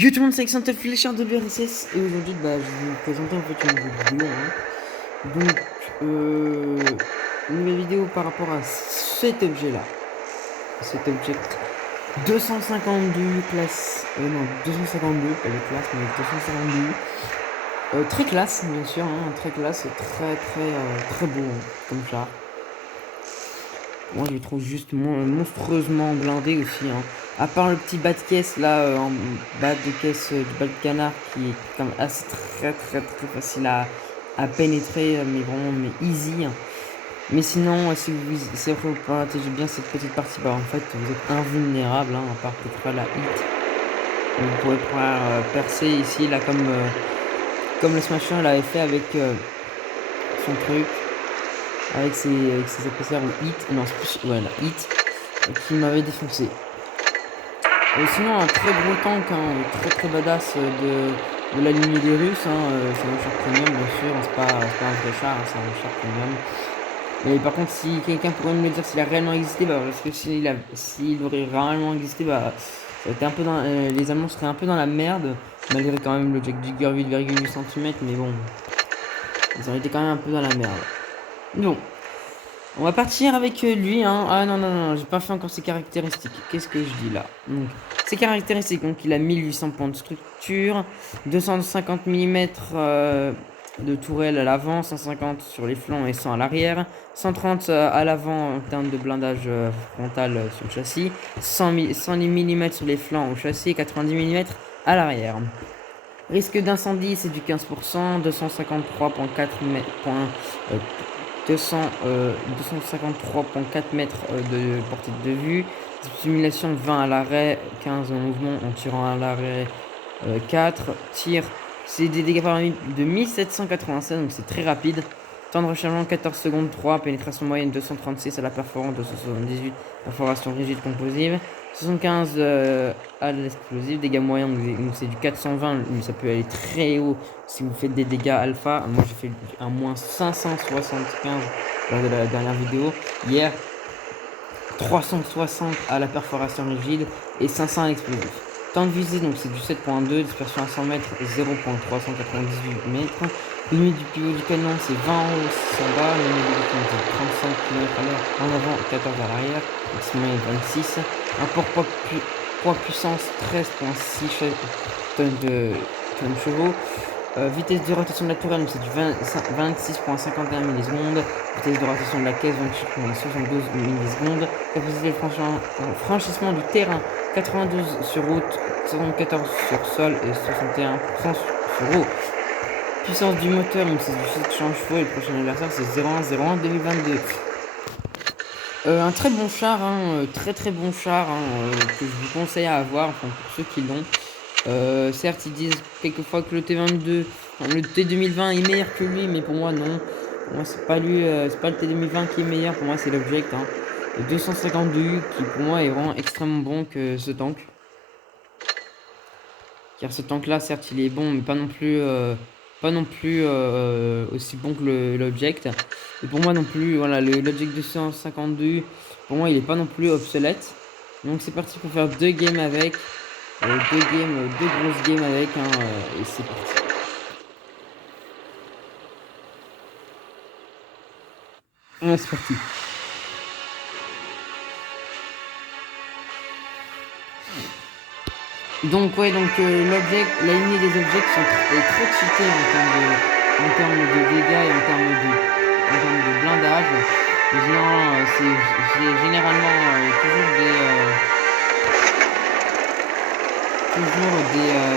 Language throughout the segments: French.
Yo tout le monde, c'est Alexandre Fléchard de l'URSS et aujourd'hui je vais vous présenter en fait une nouvelle vidéo. Donc, une nouvelle vidéo par rapport à cet objet-là. Cet object 252 classe, non 252, pas les classes mais 252. Très classe bien sûr, très classe, très beau comme ça. Moi je le trouve juste monstrueusement blindé aussi. À part le petit bas de caisse là, en bas de caisse du bas de canard qui est quand même assez très facile à pénétrer, mais vraiment mais easy. Mais sinon, si vous protégez bien cette petite partie, bah en fait vous êtes invulnérable, à part peut-être la hit. Vous pouvez percer ici là comme le Smasher l'avait fait avec son truc. Avec ses adversaires ou hit, non, ouais, la hit, qui m'avait défoncé. Sinon, un très gros tank, très badass de la lignée des Russes, c'est un char premium, bien sûr, c'est pas un vrai char, c'est un char premium. Mais par contre, si quelqu'un pourrait me dire s'il a réellement existé, bah, parce que s'il aurait réellement existé, bah, ça aurait été un peu les Allemands seraient un peu dans la merde, malgré quand même le Jack Digger 8,8 cm, mais bon, ils auraient été quand même un peu dans la merde. Non. On va partir avec lui, Ah non, j'ai pas fait encore ses caractéristiques. Qu'est-ce que je dis là? Donc, ses caractéristiques, donc il a 1800 points de structure, 250 mm de tourelle à l'avant, 150 sur les flancs et 100 à l'arrière, 130 à l'avant en termes de blindage frontal sur le châssis, 100 mm sur les flancs au châssis et 90 mm à l'arrière. Risque d'incendie, c'est du 15%, 253,4 253,4 mètres de portée de vue. Simulation 20 à l'arrêt, 15 en mouvement en tirant à l'arrêt 4. Tir, c'est des dégâts par minute de 1787, donc c'est très rapide. Temps de rechargement 14 secondes 3, pénétration moyenne 236 à la perforance, 278, perforation rigide composive, 75 à l'explosive, dégâts moyens, donc c'est du 420, mais ça peut aller très haut si vous faites des dégâts alpha. Moi j'ai fait un moins 575 lors de la dernière vidéo. Hier, 360 à la perforation rigide et 500 à l'explosif. Temps de visée, donc c'est du 7.2, dispersion à 100 mètres, 0.398 mètres. Limite du pivot du canon, c'est 20 en haut, 6 en bas. Limite du canon, c'est 35 km à l'heure en avant, 14 à l'arrière. Maximum est 26. Apport poids puissance, 13,6 tonnes chevaux. Vitesse de rotation de la tourelle, c'est du 26,51 millisecondes. Vitesse de rotation de la caisse, 28,72 millisecondes. Capacité de franchissement du terrain, 92 sur route, 74 sur sol et 61% sur eau. Puissance du moteur, donc c'est du 700 chevaux et le prochain anniversaire c'est 0101 2022. Un très bon char, très bon char, que je vous conseille à avoir, enfin pour ceux qui l'ont. Certes, ils disent quelquefois que le T22, le T2020 est meilleur que lui, mais pour moi, non. Pour moi, c'est pas lui, c'est pas le T2020 qui est meilleur, pour moi, c'est l'Object. Le 252 qui, pour moi, est vraiment extrêmement bon que ce tank. Car ce tank-là, certes, il est bon, mais pas non plus aussi bon que l'Object. Et pour moi non plus, voilà, l'Object 252, pour moi, il est pas non plus obsolète. Donc c'est parti pour faire deux games avec. Deux grosses games avec, et c'est parti. Ouais, c'est parti. Donc ouais, donc la lignée des objets est très cheatée en termes de dégâts et en termes de blindage. C'est généralement toujours des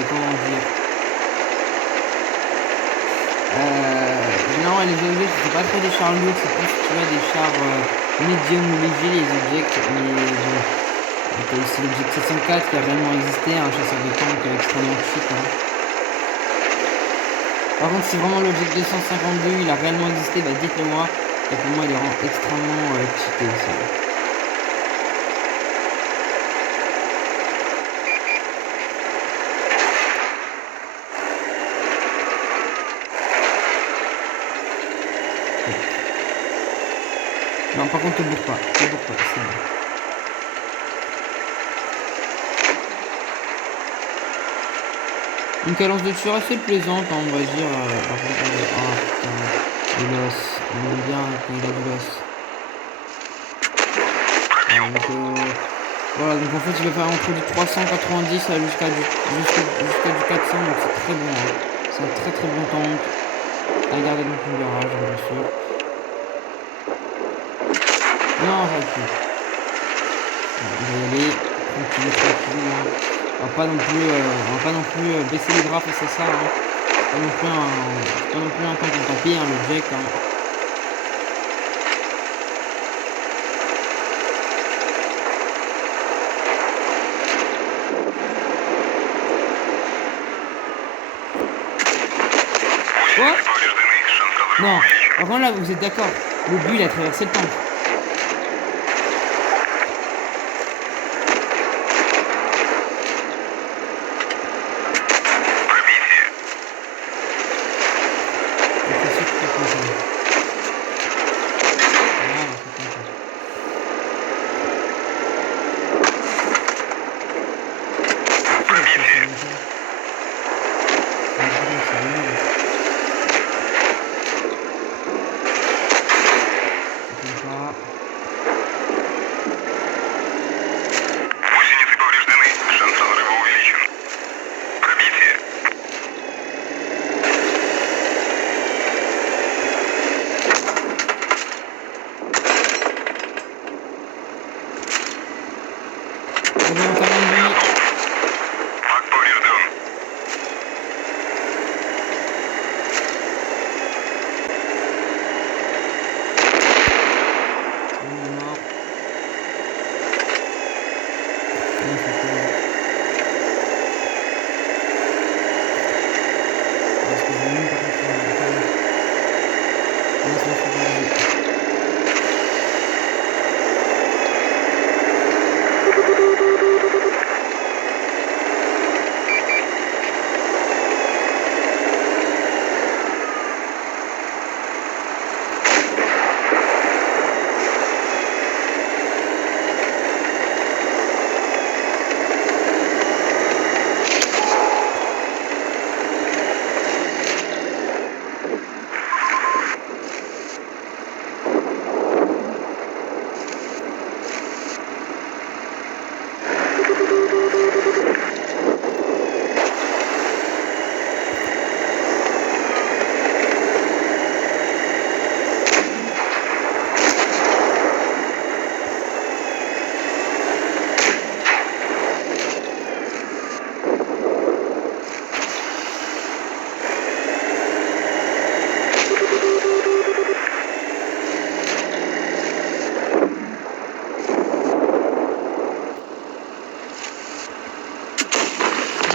comment dire. Généralement les objets c'est pas trop des chars lourds, c'est plus tu vois des chars médium ou légers les objets, mais bon. Donc c'est l'objectif 704 qui a réellement existé, un chasseur de tank extrêmement cheap. Par contre, si vraiment l'objectif 252 il a réellement existé, bah dites-le moi. Et pour moi, il est vraiment extrêmement cheaté aussi. Non, par contre, te bourre pas, c'est bon. Une cadence de tir assez plaisante, hein, on va dire. Par contre, ah putain, le loss. On aime bien quand il a du loss. Voilà, donc en fait, il va faire entre du 390 jusqu'à du 400, donc c'est très bon. Hein. C'est un très très bon tank. À garder dans ton garage, hein, bien sûr. Non, j'aurais pu. Bon, on va y aller. Tranquille, tranquille. Hein. On va pas non plus baisser les bras face à ça. Hein. C'est pas non plus un tank en papier, hein, le Jack. Hein. Quoi? Non, par contre là, vous êtes d'accord. Le but, il a traversé le tank.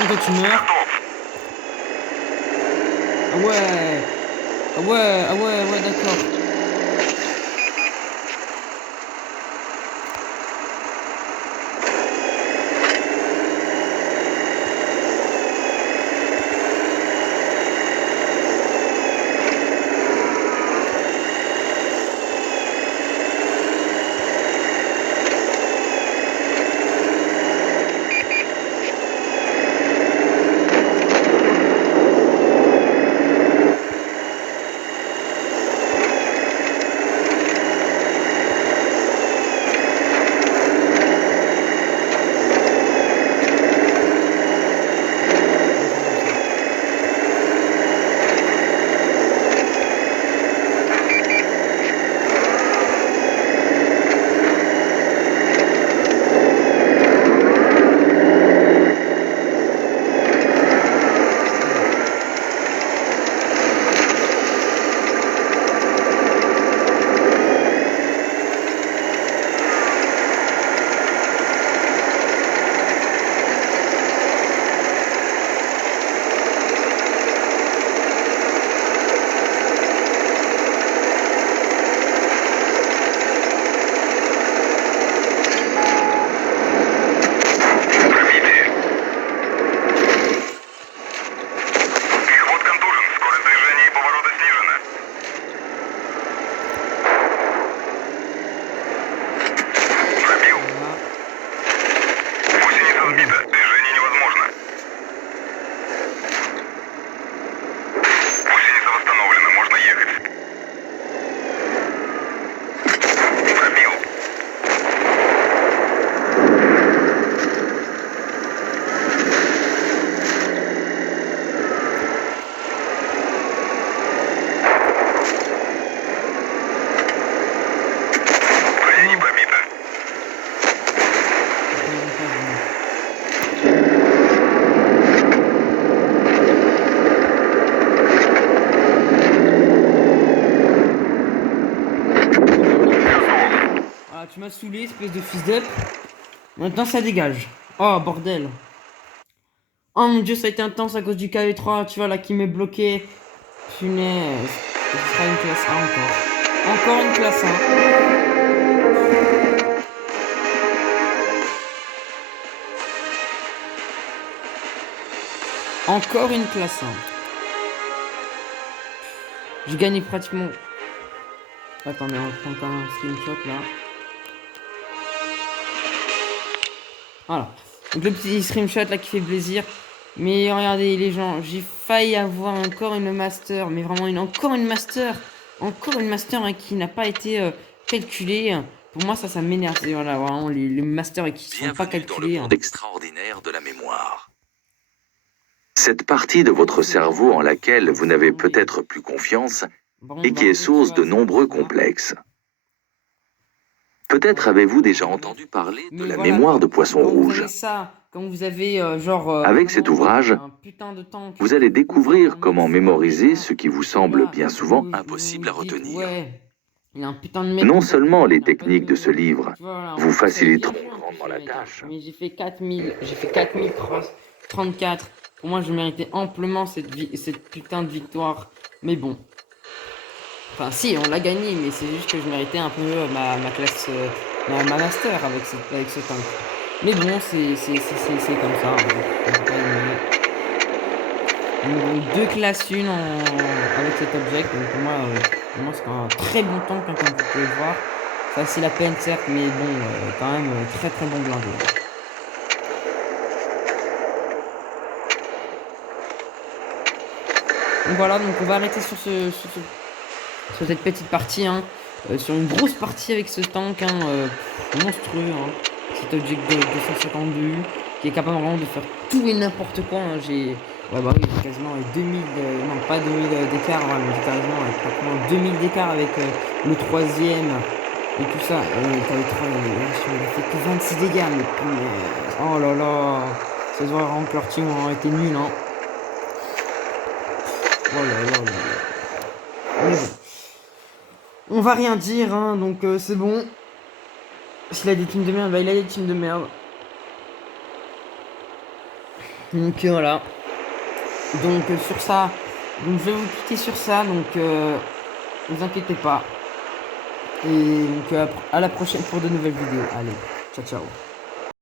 Toi tu meurs. Ah ouais. Ah ouais, ah ouais, ouais, d'accord. m'a saoulé, espèce de fils d'up. Maintenant, ça dégage. Oh, bordel. Oh mon dieu, ça a été intense à cause du KV3, tu vois, là, qui m'est bloqué. Punaise. Ce sera une classe A encore. Encore une classe A. Encore une classe 1. J'ai gagné pratiquement... Attendez, on prend encore un screenshot là. Voilà. Donc le petit screenshot là qui fait plaisir. Mais regardez les gens, j'ai failli avoir encore une master. Mais vraiment encore une master. Encore une master hein, qui n'a pas été calculée. Pour moi ça m'énerve. Voilà, vraiment les masters qui ne sont pas calculés. Dans le monde extraordinaire de la mémoire. Cette partie de votre cerveau en laquelle vous n'avez peut-être plus confiance et qui est source de nombreux complexes. Peut-être avez-vous déjà entendu parler de la mémoire de poisson rouge. Quand vous avez avec cet ouvrage, vous allez découvrir comment mémoriser ce qui vous semble bien souvent impossible à retenir. Non seulement les techniques de ce livre vous faciliteront grandement la tâche. Mais j'ai fait 4034. Pour moi, je méritais amplement cette putain de victoire. Mais bon. Enfin, si, on l'a gagné, mais c'est juste que je méritais un peu ma classe, ma master avec ce tank. Mais bon, c'est comme ça. Donc, 2 classes 1 avec cet object. Donc, pour moi c'est un très bon tank, hein, comme vous pouvez le voir. Facile à peine, certes, mais bon, quand même, très très bon blindé. Donc voilà, donc on va arrêter sur cette petite partie, hein, sur une grosse partie avec ce tank hein, monstrueux, hein, cet object de 252 qui est capable vraiment de faire tout et n'importe quoi. Hein. J'ai quasiment 2000, non pas 2000 d'écart, ouais, mais j'ai quasiment pratiquement 2000 d'écart avec le troisième et tout ça. Le KV3 il a fait que 26 dégâts, mais oh là là, ça se voit vraiment que leur team ont été nuls. Hein. Oh là là là là. Mais bon. On va rien dire, hein, donc c'est bon. S'il a des teams de merde, bah il a des teams de merde. Donc voilà. Donc sur ça, donc je vais vous quitter sur ça, donc ne vous inquiétez pas. Et donc à la prochaine pour de nouvelles vidéos. Allez, ciao ciao.